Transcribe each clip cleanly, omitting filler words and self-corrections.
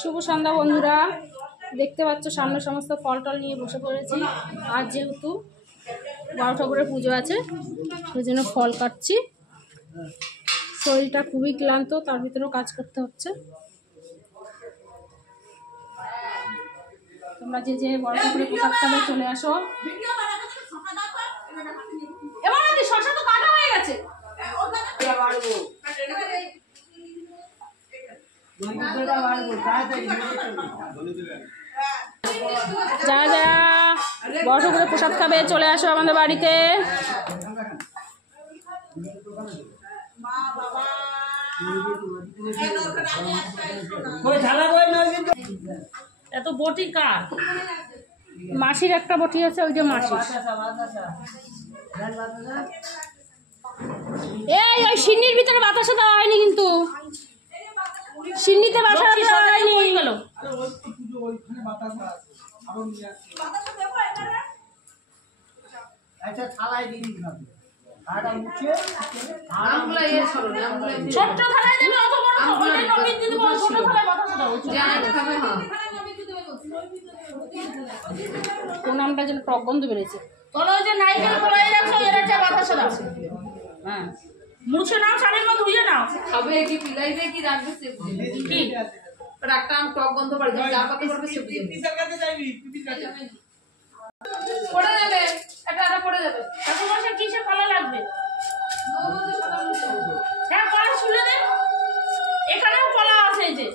শুভ সন্ধ্যা বন্ধুরা, দেখতে পাচ্ছ সামনে সমস্ত ফল টল নিয়ে বসে পড়েছি। আর যেহেতু বড় ঠাকুরের পুজো আছে সেই জন্য ফল কাটছি। শরীরটা খুবই ক্লান্ত, তার ভিতরেও কাজ করতে হচ্ছে। তোমরা যে যে বড় ঠাকুরের প্রসাদ খাবে চলে আসো। এবার শসা তো কাটা হয়ে গেছে। যারা যারা বড় ঠাকুরের প্রসাদ খাবে চলে আসো আমাদের বাড়িতে। এত বটি কার? মাসির একটা বটি আছে, ওই যে মাসি। এই ওই সিন্নির ভিতরে বাতাসা দেওয়া হয়নি, কিন্তু সিন্নিতে বাতাসা দেওয়া হয়নি। গেল ছোট্ট থালায় দেবে, অত বড় নবীন দিদি বড় ছোট থালায় বাতাসা দাও। কোন নামটা যেন টক গন্ধ বেড়েছে। তোলো ওই যে নাইকেল কলাই রাখছো, এর একটা বাতাসা দাও। হ্যাঁ, মুছে নাও, শাড়ির মধ্যে ধুয়ে নাও। খাবে কি পিলাইবে কি রাখবে সে কি একটা আম টক গন্ধ পাড়ে যা পাতে করবে সে বুঝে পিপির কাছে যাইবি পিপির কাছে পড়ে যাবে, এটা পড়ে যাবে। কাকু বসে কিসে কলা লাগবে? হ্যাঁ, কলা ছুলে দে। এখানেও কলা আছে, এই যে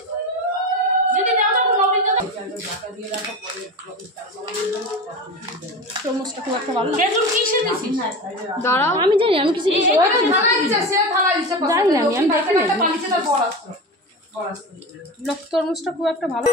যদি দাও তো নবীন দাও। তরমুজটা খুব একটা ভালো। খেজুর কিসে দিছিস? দাঁড়াও, আমি জানি, আমি কিছু এই থালা দিছে, সে থালা দিছে, জানি না, আমি দেখি না। একটা পানিতে তার বড় আসছে লোক তরমুজটা খুব একটা ভালো।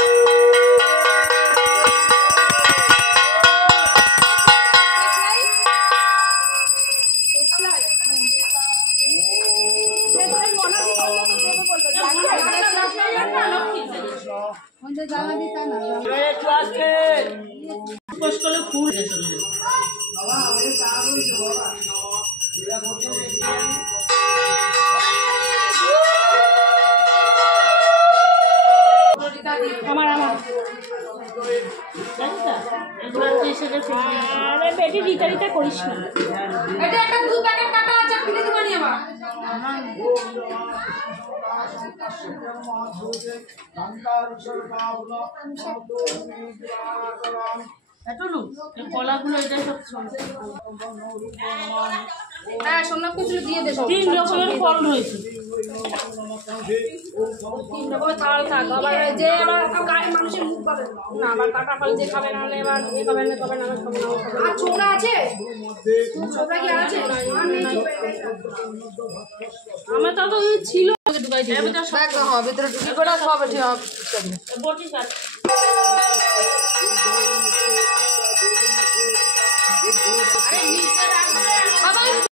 ফুল আমার আরে বেটি রিতা রিতা করিস না। এটা একটা 2 প্যাকেট কাটা আছে, কিনে দিবা নি আবার। কলাগুলো এটা সব হ্যাঁ, সোমনাথ কিছু দিয়ে দে। 3 রকমের ফল রয়েছে। 3 রকমের ফল থাক। আবার যে আবার গায়ে মানুষের মুখ পাবে না, আবার কাটা ফল যে খাবে না, হলে এবার এ খাবে না, তবে না খাবে না। আর ছোকরা আছে? ছোকরা কি আছে? আমার তো ছিল। ভিতরে ঢুকি করে সব ঠিক হবে। বটি কাট।